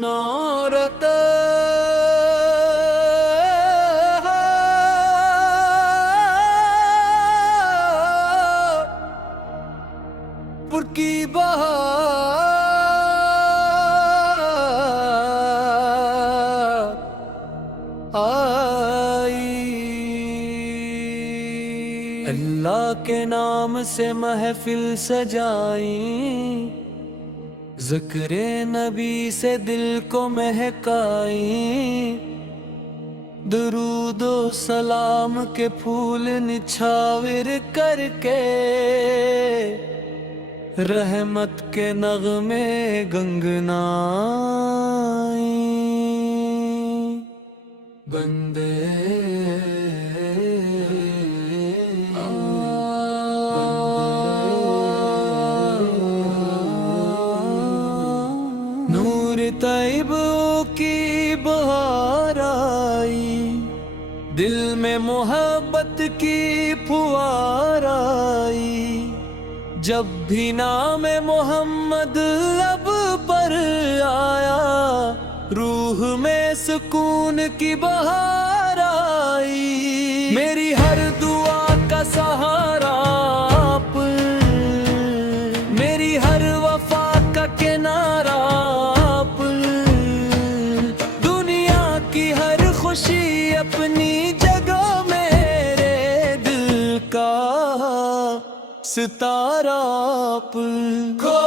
نورت پر کی بہار آئی، اللہ کے نام سے محفل سجائیں، ذکر نبی سے دل کو مہکائیں، درود و سلام کے پھول نچھاور کر کے، رحمت کے نغمے گنگنائیں، بندے نور طیب کی بہار آئی، دل میں محبت کی پھوار آئی، جب بھی نام محمد لب پر آیا، روح میں سکون کی بہار آئی، میری ہر دعا کا سہارا آپ، میری ہر وفا کا کنارہ آپ، دنیا کی ہر خوشی اپنی جگہ، میرے دل کا ستارہ آپ کو،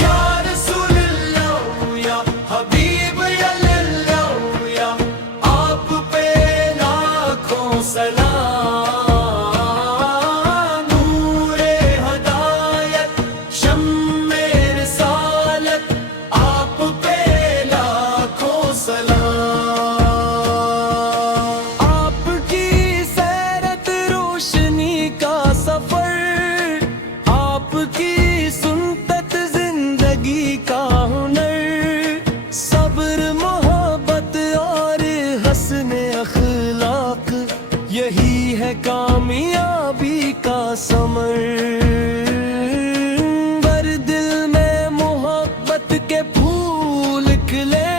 یا رسول اللہ یا حبیب اللہ، یا آپ پہ لاکھوں سلام، نور ہدایت شمع رسالت، آپ پہ لاکھوں سلام، آپ کی سیرت روشنی کا سفر، آپ کی سنت زندگی کا ہنر، صبر محبت اور حسن اخلاق، یہی ہے کامیابی کا ثمر، ور دل میں محبت کے پھول کھلے،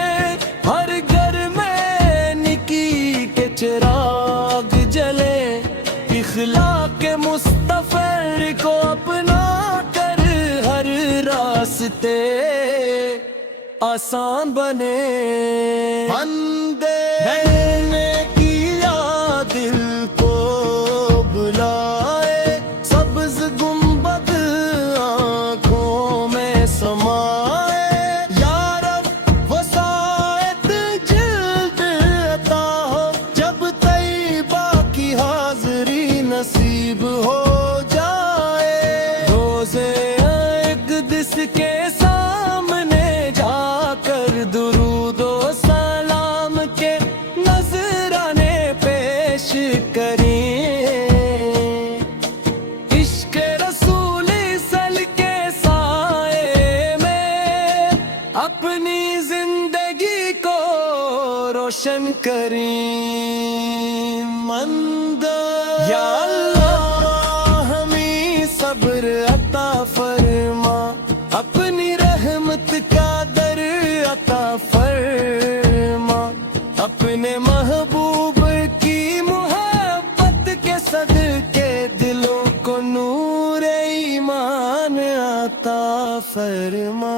ہر گھر میں نکی کے چراغ جلے، اخلاق مصطفی کو اپنا کر ہر راستے آسان بنے، بندے نے کیا دل کو بلائے، سبز گنبد آنکھوں میں سمائے، یا رب وسعت جلد عطا ہو، جب طیبہ کی حاضری نصیب ہو جائے، روزے اقدس کے سامنے جا کر درود و سلام کے نذرانے پیش کریں، عشق رسول صل کے سائے میں اپنی زندگی کو روشن کریں، مند یا اللہ ہمیں صبر عطا فرما، اپنی رحمت کا در عطا فرما، اپنے محبوب کی محبت کے صدقے دلوں کو نور ایمان عطا فرما،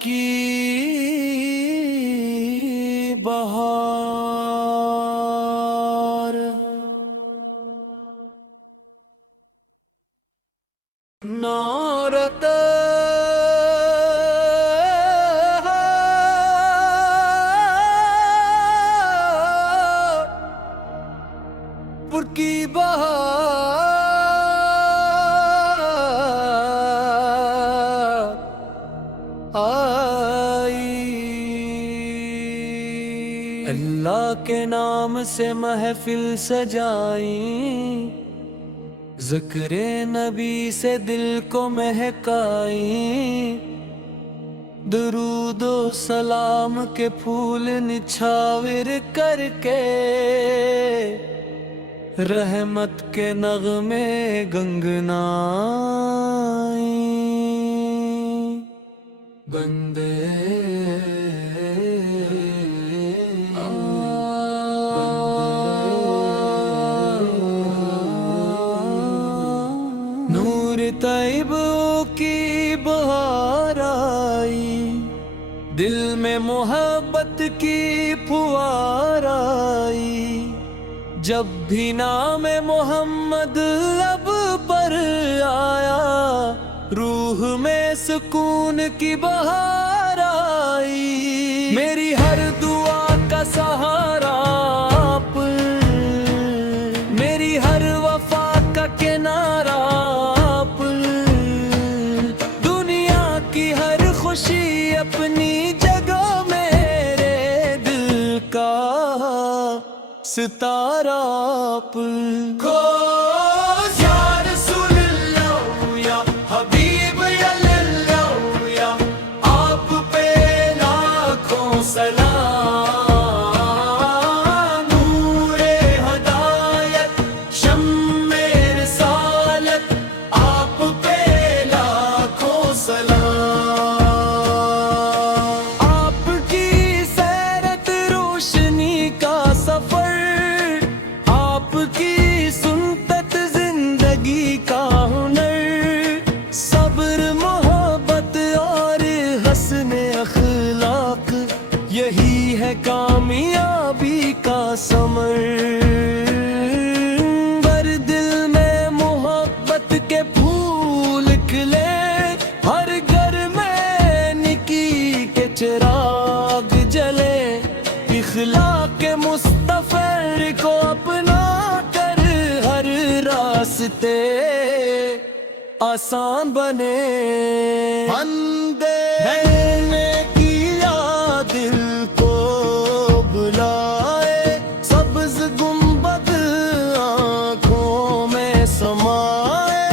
کی بہار نورت پور کی بہار آئی اللہ کے نام سے محفل سجائیں ذکر نبی سے دل کو مہکائیں درود و سلام کے پھول نچھاور کر کے رحمت کے نغمے گنگنائیں بندے نور طیب کی بہار آئی دل میں محبت کی پھوار آئی جب بھی نام محمد لب پر آیا روح میں سکون کی بہار آئی میری ہر دعا کا سہارا آپ میری ہر وفا کا کنارہ آپ دنیا کی ہر خوشی اپنی جگہ میرے دل کا ستارہ آپ یا رسول اللہ یا حبیب اللہ یا آپ پہ لاکھوں سلام نور ہدایت شمع رسالت آپ پہ لاکھوں سلام آپ کی سیرت روشنی کا سفر آپ کی سنت زندگی کا ہنر صبر محبت اور حسن اخلاق یہی ہے کامیابی کا ثمر بر دل میں محبت کے پھول کھلے ہر گھر میں نکی کے چراغ جلے اخلاق مصطفی کو اپنا کر ہر راستے آسان بنے بندے نے کیا دل کو بلائے سبز گنبد آنکھوں میں سمائے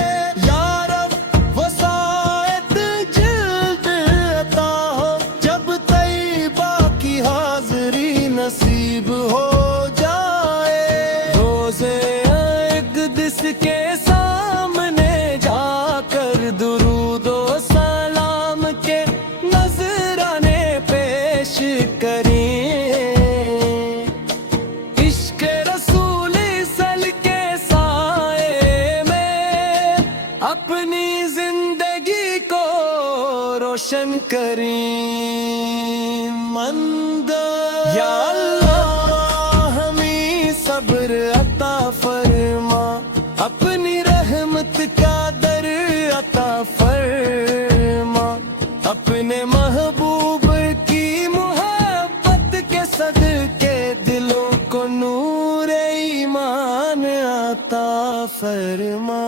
یا رب وسعت جلد عطا ہو جب طیبہ کی حاضری نصیب ہو جائے روزے اقدس کے سامنے جا کر درود و سلام کے نذرانے پیش کریں عشق رسول سل کے سائے میں اپنی زندگی کو روشن کریں مند یا اللہ ہمیں صبر عطا فرما اپنی رحمت کا در عطا فرما اپنے محبوب کی محبت کے صدقے دلوں کو نور ایمان عطا فرما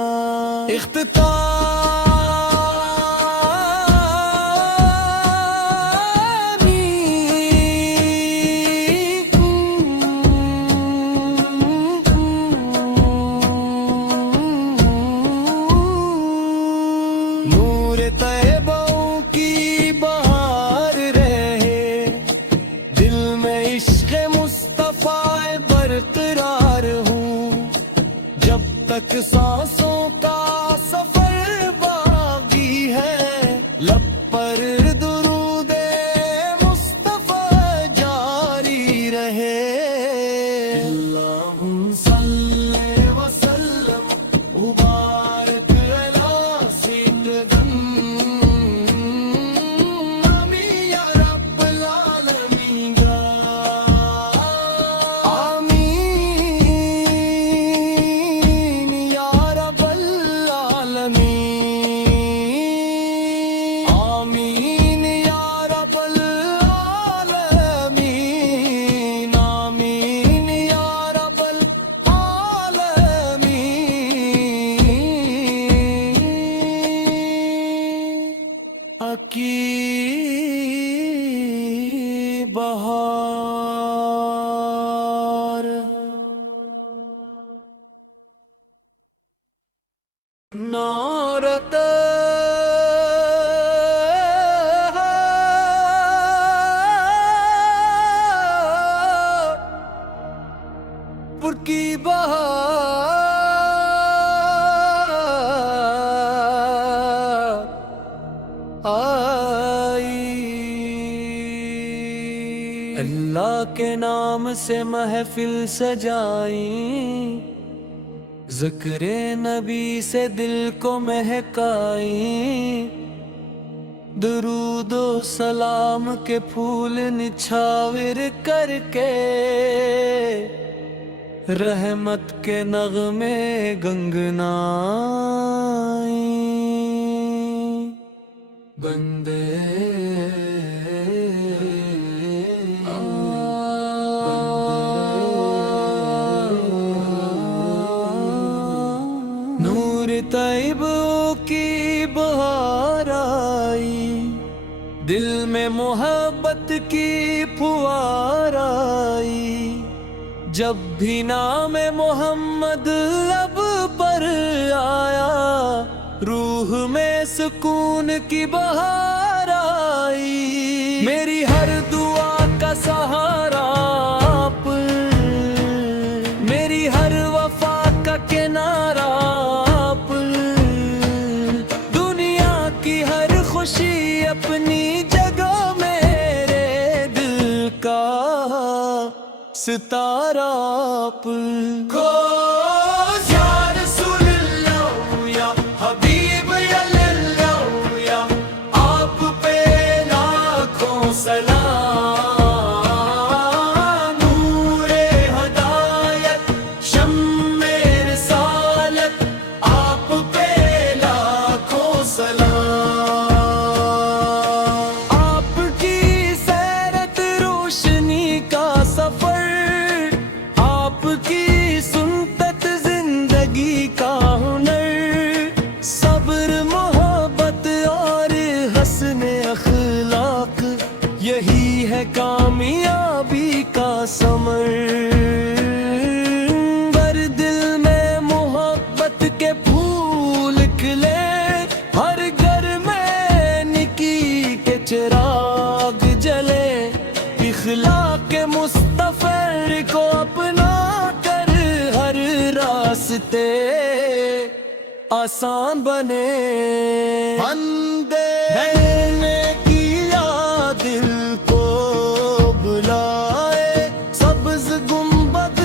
نور طیبوں کی بہار رہے دل میں عشق مصطفی برقرار ہوں جب تک سانسوں کا سفر باقی ہے لب پر درود مصطفی جاری رہے اللہم صلی وسلم مبارک علی سیدنا کی بہار نورت پر کی بہار آئی اللہ کے نام سے محفل سجائیں ذکر نبی سے دل کو مہکائیں درود و سلام کے پھول نچھاور کر کے رحمت کے نغمے گنگنائیں بندے نور طیب کی بہار آئی دل میں محبت کی پھوار آئی جب بھی نام محمد لب پر آیا روح میں سکون کی بہار آئی میری ہر دعا کا سہارا آپ میری ہر وفا کا کنارہ آپ دنیا کی ہر خوشی اپنی جگہ میرے دل کا ستارہ آپ کو یا رسول اللہ یا حبیب اللہ یا آپ پہ لاکھوں سلام نور ہدایت شمع رسالت آپ پہ لاکھوں سلام آپ کی سیرت روشنی کا سفر آپ کی سنت زندگی کا ہنر صبر محبت اور حسن اخلاق یہی ہے کامیابی کا ثمر بر دل میں محبت کے پھول کھلے ہر گھر میں نکی کے چراغ جلے اخلاق مصطفی کو اپنا کر ہر راستے آسان بنے بندے نے کیا دل کو بلائے سبز گنبد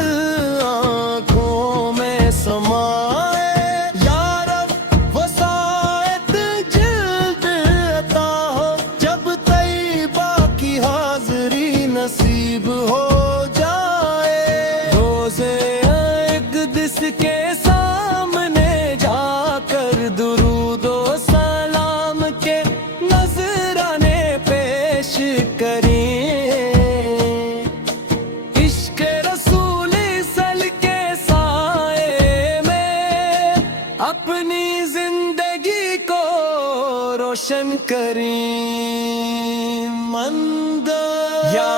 آنکھوں میں سمائے یا رب وسعت جلد عطا ہو جب طیبہ کی حاضری نصیب ہو جائے روزے اقدس کے سامنے جا کر درود و سلام کے نذرانے پیش کریں عشق رسول سل کے سائے میں اپنی زندگی کو روشن کریں مند یا